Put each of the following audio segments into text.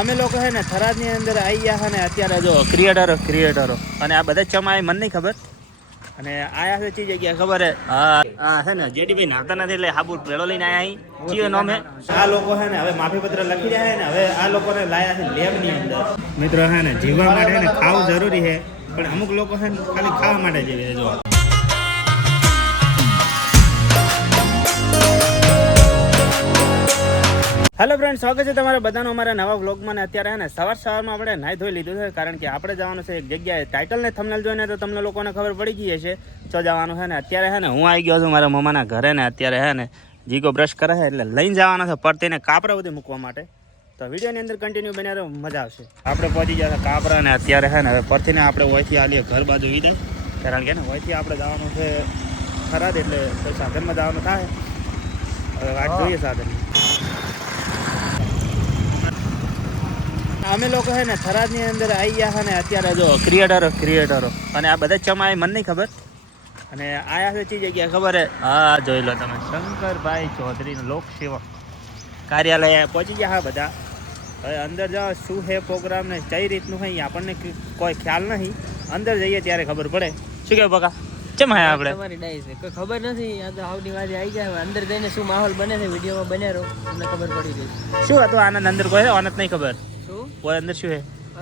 અમે લોકો હે ને થરાદની અંદર આવી ગયા છે ને અત્યારે જો ક્રિએટરો અને આ બધા ચમાય મને નહીં ખબર અને આયા છે ચી જગ્યા ખબર હે હા હે ને જેડીભાઈ નાતા નથી એટલે હાબુ પેલો લઈને આયા અહીં ચીયો નોમે આ લોકો હે ને હવે માફી પત્ર લખી રહ્યા છે ને હવે આ લોકોને લાયા છે લેબની અંદર મિત્રો હે ને જીવવા માટે હે ને ખાવું જરૂરી છે પણ અમુક લોકો હે ને ખાલી ખાવા માટે જીવે જો હેલો ફ્રેન્ડ, સ્વાગત છે તમારા બધાનું અમારા નવા વ્લોગમાં. ને અત્યારે ને સવારમાં આપણે નાહી ધોઈ લીધું છે કારણ કે આપણે જવાનું છે એક જગ્યાએ. ટાઇટલ ને થંબનેલ જોઈને તો તમને લોકોને ખબર પડી ગઈ હશે તો જવાનું છે ને અત્યારે હે ને હું આવી ગયો છું મારા મમ્માના ઘરે ને અત્યારે હે ને જીગો બ્રશ કરે છે એટલે લઈને જવાના છે પરતીને કાપરા બધી મૂકવા માટે. તો વિડીયોની અંદર કન્ટિન્યુ બન્યા રહો, મજા આવશે. આપણે પહોંચી ગયા છે કાપરા ને અત્યારે હે ને હવે પરતીને આપણે ઓયથી આલીએ ઘર બાજુ વિદાય કારણ કે ને ઓયથી આપણે જવાનું છે થરાદ એટલે કોઈ સાધનમાં જવાનું થાય. હવે વાત જોઈએ સાધન. અમે લોકો છે ને થરાદની અંદર આવી ગયા છે ને અત્યારે જો ક્રિએટરો અને આ બધા ચમાય મને નહીં ખબર અને આયા છે ચી જગ્યા ખબર હે હા જોઈ લો તમે શંકરભાઈ ચૌધરીનું લોકસેવા કાર્યાલય પહોંચી ગયા હા બધા. હવે અંદર જાઓ શું છે પ્રોગ્રામ ને કઈ રીતનું છે આપણને કોઈ ખ્યાલ નહીં. અંદર જઈએ ત્યારે ખબર પડે. શું કહેવું બકા ચમ હે આપણે તમારી ડાઈ છે કોઈ ખબર નથી. આ તો આવડી વાજે આવી ગયા અંદર જઈને શું માહોલ બને છે વિડીયોમાં બન્યા રહો તમને ખબર પડી ગઈ. શું હતું આનંદ અંદર કોઈ છે આનંદ નહીં ખબર કોઈ અંદર શું છે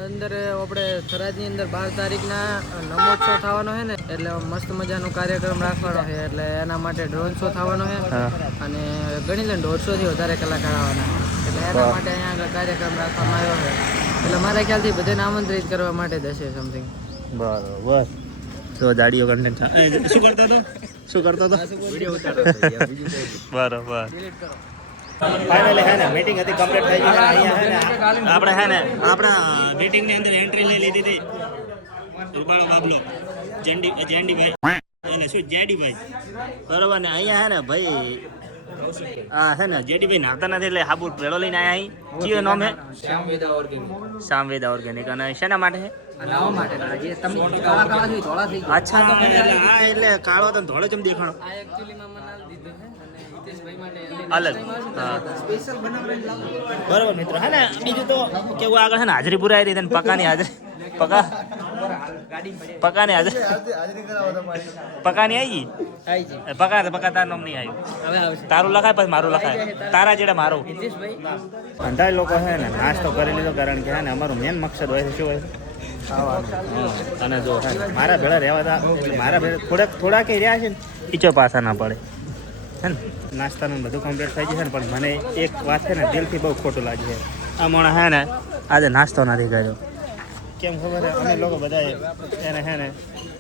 અંદર આપણે થરાદની અંદર 12 તારીખના નમોત્સવ થવાનો છે ને એટલે મસ્ત મજાનો કાર્યક્રમ રાખવાનો છે એટલે એના માટે ડ્રોન શો થવાનો છે અને ગણી લે 150 થી વધારે કલાકાર આવવાના એટલે એના માટે અહીંયા આગળ કાર્યક્રમ રાખવામાં આવ્યો છે એટલે મારા ખ્યાલથી બધાને આમંત્રિત કરવા માટે જ હશે સમથિંગ. બરોબર. તો દાડીઓ કન્ટેન્ટ શું કરતો હતો વિડીયો ઉતારતો બરોબર. ફાઇનલી હે ને મીટિંગ હતી કમ્પ્લીટ થઈ ગઈ. અહીંયા હે ને આપણે હે ને આપણા મીટિંગની અંદર એન્ટ્રી લઈ લીધી હતી રૂપાળો બાબલો જેડીભાઈ અને શું જેડીભાઈ બરોબર ને અહીંયા હે ને ભાઈ હા હે ને જેડીભાઈ નાતા નથી એટલે હાબુ પેલો લઈને આયા અહીં ચીયો નોમ હે સામવેદા ઓર્ગેનિક અને શેના માટે હે લાવવા માટે જે તમે કાળા કાળા થઈ ધોળા થઈ ગયા. અચ્છા એટલે કાળો તો ધોળો ચમ દેખાણો આ એક્ચ્યુઅલી માં મનાલ દીધું છે અને હિતેશભાઈ માટે અલગ સ્પેશિયલ બનાવીને લાવો. બરોબર મિત્રો હે ને બીજું તો કેવું આગળ હે ને હાજરી પુરાઈ રહી ને પકાની હાજરી પકાની હાજરી પકાની આવી પકા તારું નામ નહીં આવ્યું. તારું લખાય પછી મારું લખાય તારા જેડા મારું. અંધાય લોકો હે ને નાસ્તો કરી લીધો કારણ કે હે ને અમારું મેન મકસદ હોય છે શું હોય અને જો મારા ભેળા રહેવા હતા એટલે મારા ભેળા થોડા કઈ રહ્યા છે ને ઈચો પાછા ના પડે હે ને. નાસ્તાનું બધું કમ્પ્લીટ થઈ જશે ને પણ મને એક વાત છે ને દિલથી બહુ ખોટું લાગે છે. આ મોણા હે ને આજે નાસ્તો નથી કર્યો કેમ ખબર છે અમે લોકો બધા એને હે ને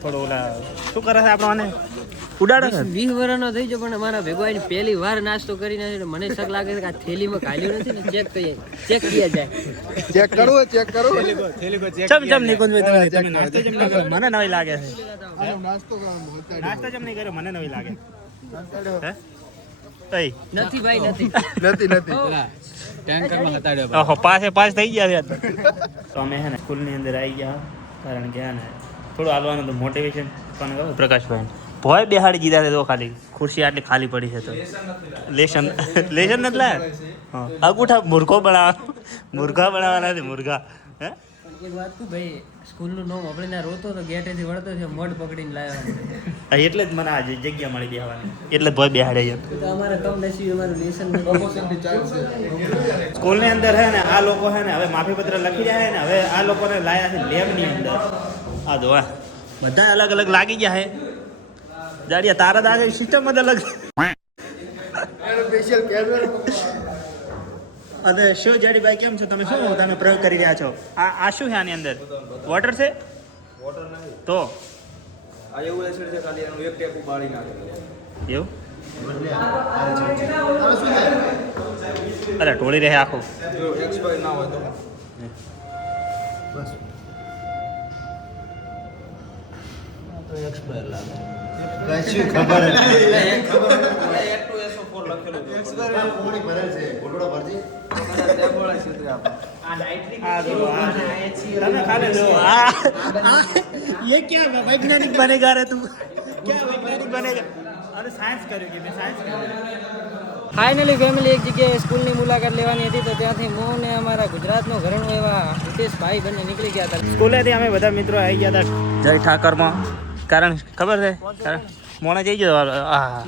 થોડું ઓલા શું કરે છે આપણો આને ઉડાડે છે 20 વર્ષનો થઈ ગયો પણ મારા ભેગો આવીને પહેલી વાર નાસ્તો કરીને મને શક લાગે છે કે આ થેલીમાં કાલ્યું નથી ને ચેક કિયા જાય. ચેક કરો ચમ નિકુંજભાઈ તમે નાસ્તો જેમ નહીં કર્યો મને નવી લાગે છે. નાસ્તો જેમ નહીં કર્યો મને નવી લાગે હે નથી ભાઈ નથી ટેન્કરમાં હટાડ્યો ઓહો પાસ થઈ ગયા છે તો અમે હે ને સ્કૂલની અંદર આવી ગયા કારણ કે હે ને થોડું હાલવાનું તો મોટિવેશન પણ પ્રકાશભાઈ ભોય બેહાડી દીધા છે તો ખાલી ખુરશી આટલી ખાલી પડી છે તો લેશન નથી લાયા અંગૂઠા મુર્ગા બનાવવાના છે મુર્ગા હે એક વાત કહું ભાઈ સ્કૂલનું નામ આપણે ત્યાં રોતો તો ગેટેથી વળતો છે મઢ પકડીને લાવ્યો એટલે જ મને આ જગ્યા મળી બેહવાની એટલે ભોય બેહાડે છે. તો અમારે કમનસીબ અમારું લેસન સ્કૂલની અંદર હે ને આ લોકો હે ને હવે માફી પત્ર લખી રહ્યા છે ને હવે આ લોકોને લાયા છે લેબની અંદર. આ જો બધા અલગ અલગ લાગી ગયા છે જાડિયા તારા દાદા સિસ્ટમ જ અલગ અને શું જાડીભાઈ કેમ છો તમે પ્રયોગ કરી રહ્યા છો આ શું છે આની અંદર વોટર છે તો આ એવું એસિડ છે ખાલી એનું એક ટેપુ બાળી નાખે એવું અરે ટોળી રહે આખું જો એક્સપાયર ના હોય તો બસ તો એક્સપાયર લાગે કશું ખબર H2SO4 લખેલું છે એક્સપાયર પાણી ભરે છે ગોટડો ભરજી તે બોલા છે આ નાઇટ્રિક તમે ખાલી જો ये क्या वैज्ञानिक बनेगा रे तू क्या वैज्ञानिक बनेगा अरे साइंस करेगी मैं साइंस करूंगा ફાઇનલી ફેમિલી એક જગ્યાએ સ્કૂલની મુલાકાત લેવાની હતી તો ત્યાંથી હું ને અમારા ગુજરાતનો ઘરણો એવા હિતેશભાઈ બંને નીકળી ગયા હતા. સ્કૂલેથી અમે બધા મિત્રો આવી ગયા હતા જય ઠાકરમાં. કારણ ખબર છે કારણ મોણા જઈ ગયો હા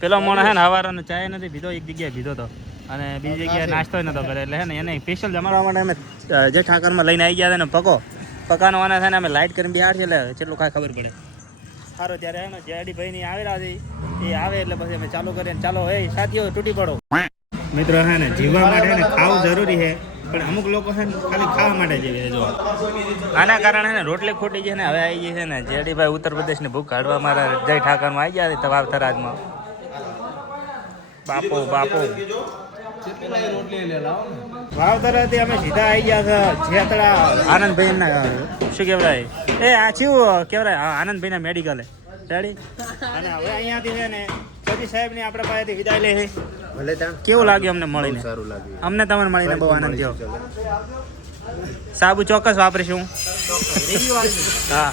પેલો મોણા હે ને હવારનો ચાય નથી પીધો, એક જગ્યાએ પીધો હતો અને બીજી જગ્યાએ નાસ્તો નતો કરે એટલે હે ને એને સ્પેશિયલ જમાડવા માટે અમે જય ઠાકરમાં લઈને આવી ગયા હતા ને પકાનો વાના થાય ને અમે લાઇટ કરીને બિહાર છે એટલે કેટલું કાંઈ ખબર પડે. સારું ત્યારે હે ને જેડીભાઈની આવેલા હતી એ આવે એટલે પછી અમે ચાલુ કરીએ ચાલો એ સાથીઓ તૂટી પડો. મિત્રો હે ને જીવવા માટે ને ખાવું જરૂરી છે પણ અમુક લોકો છે ને ખાલી ખાવા માટે જીવે જો આના કારણે ને રોટલી ખોટી છે ને હવે આવી ગઈ છે ને જેડીભાઈ ઉત્તર પ્રદેશની ભૂખ કાઢવા મારા જય ઠાકરમાં આવી ગયા તવાબ થરાજમાં. બાપો વાવતરાથી અમે સીધા આવી ગયા છે જેતડા આનંદભાઈ શું કહેવાય એ આ શું કહેવાય આનંદભાઈના મેડિકલે રેડી. અને હવે અહીંયાથી છે ને સતી સાહેબની આપણા પાસેથી વિદાય લે છે. કેવું લાગ્યું અમને મળીને? સારું લાગ્યું અમને તમને મળીને બહુ આનંદ થયો. સાબુ ચોક્કસ વાપરીશું. હા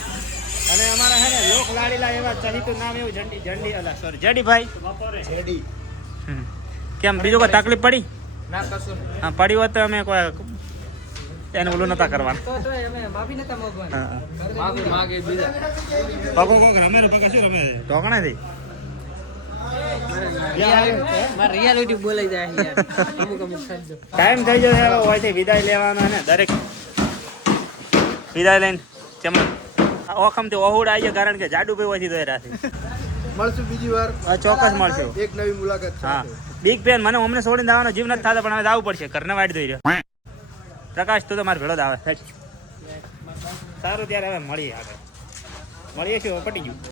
અને અમારા છે ને લોક લાડીલા એવા ચહિતું નામ એવું જંડી અલા સોરી જેડીભાઈ. કેમ બીજું કોઈ તકલીફ પડી? ના કશું હા પડી હોત તો અમે કોઈ એને ઓલું નતા કરવાનું. તો અમે માફી નતા માંગવાની. હા માફી માંગે બીજા પગો કોક રમે ને પગા શું રમે ઢોકણાથી મારે રિયાલિટી બોલાઈ જાય યાર અમુક શબ્દો. ટાઈમ થઈ જશે હવે હોયથી વિદાય લેવાનો ને દરેક વિદાય લઈને તેમ ઓખમથી ઓહુડ આવી જાય કારણ કે જાડુભાઈ હોયથી દોર્યા છે. મળશું બીજી વાર ચોક્કસ મળશું. એક નવી મુલાકાત હા બિગ પેન મને અમને છોડીને જવાનો જીવ નથી થતો પણ હવે જવું પડશે ઘરને વાડી દઈ રહ્યો. પ્રકાશ તું તો મારે ભેળો જ આવે સારું ત્યારે હવે મળીએ આગળ મળીએ છીએ પટી ગયું.